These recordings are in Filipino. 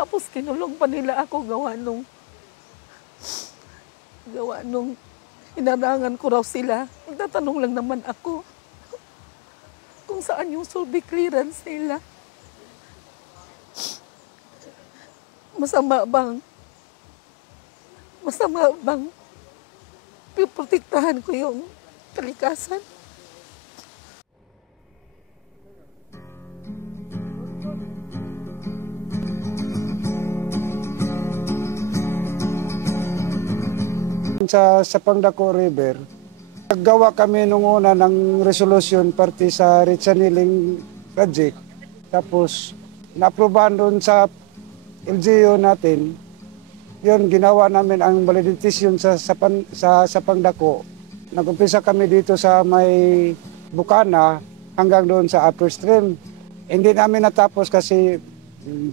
Tapos kinulong pa nila ako gawa nung inarangan ko raw sila. Nagtatanong lang naman ako kung saan yung sulbi clearance nila. Masama bang piprotektahan ko yung kalikasan? Sa Pangdako River, naggawa kami nung una ng resolution parte sa Ritsaneling project. Tapos, na-aprobahan doon sa LGU natin. Yun, ginawa namin ang validitation sa Pangdako. Nag-umpisa kami dito sa may Bukana hanggang doon sa upper stream. Hindi namin natapos kasi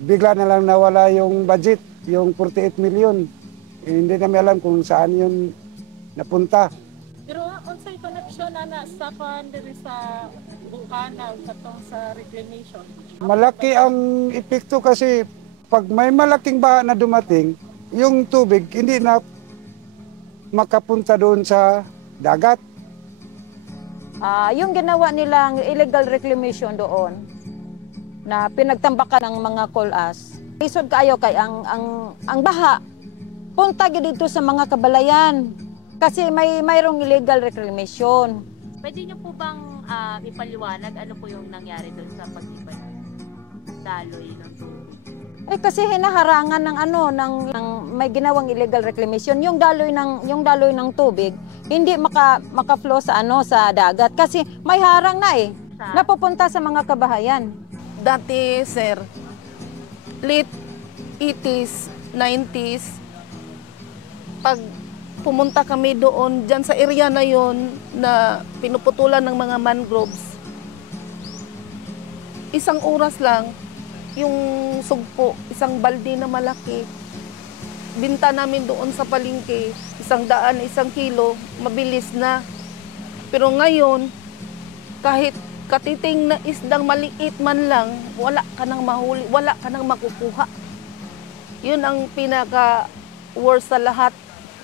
bigla na lang nawala yung budget, yung 48 million. Hindi namin alam kung saan yun napunta. Pero unsay connection na sa diri sa Bukana sa reclamation? Malaki ang epekto kasi pag may malaking baha na dumating, yung tubig hindi na makapunta doon sa dagat. Yung ginawa nilang illegal reclamation doon na pinagtambakan ng mga coal-ash. Isod kayo kay ang baha punta dito sa mga kabalayan kasi mayroong illegal reclamation. Pwede niyo po bang ipaliwanag ano po yung nangyari doon sa pag-iba ng daloy ng tubig? Kasi hinaharangan ng may ginawang illegal reclamation yung daloy ng tubig hindi maka-flow sa sa dagat kasi may harang na napupunta sa mga kabahayan. Dati, sir, late 80s, 90s, pag pumunta kami doon, dyan sa area na yon na pinuputulan ng mga mangroves, isang oras lang, yung sugpo, isang balde na malaki, binta namin doon sa palengke, 100, 1 kilo, mabilis na. Pero ngayon, kahit katiting na isdang maliit man lang, wala ka nang mahuli, wala ka nang makukuha. Yun ang pinaka-worst sa lahat.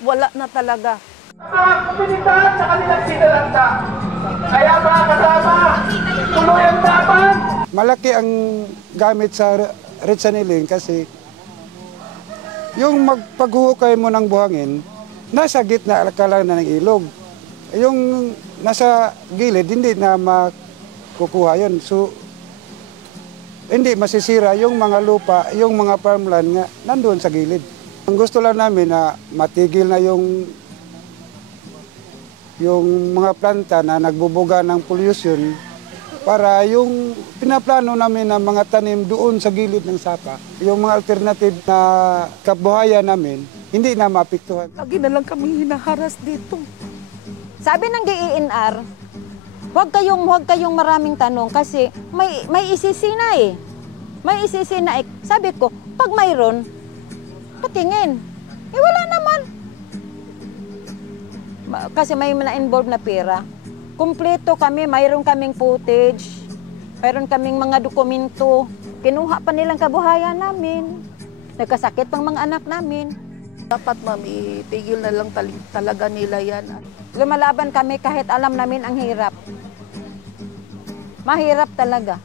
Wala na talaga. Mga komunidad sa kanilang sinalanta. Kaya mga kasama, tuloy ang laban. Malaki ang gamit sa Ritsaneling kasi yung paghuhukay mo ng buhangin, nasa gitna ka lang na ng ilog. Yung nasa gilid, hindi na makukuha yun. So, hindi masisira yung mga lupa, yung mga farmland nga nandoon sa gilid. Ang gusto lang namin na matigil na yung mga planta na nagbubuga ng pollution para yung pinaplano namin na mga tanim doon sa gilid ng sapa, yung mga alternative na kabuhayan namin, hindi na maapektuhan. Lagi na lang kami hinaharas dito. Sabi ng DENR, huwag kayong maraming tanong kasi may isisi na May isisi na Sabi ko, pag mayroon, patingin. Wala naman. Kasi may na-involve na pera. Kumpleto kami, mayroon kaming footage, mayroon kaming mga dokumento. Kinuha pa nilang kabuhayan namin. Nagkasakit pang mga anak namin. Dapat, ma'am, itigil na lang talaga nila yan. Lumalaban kami kahit alam namin ang hirap. Mahirap talaga.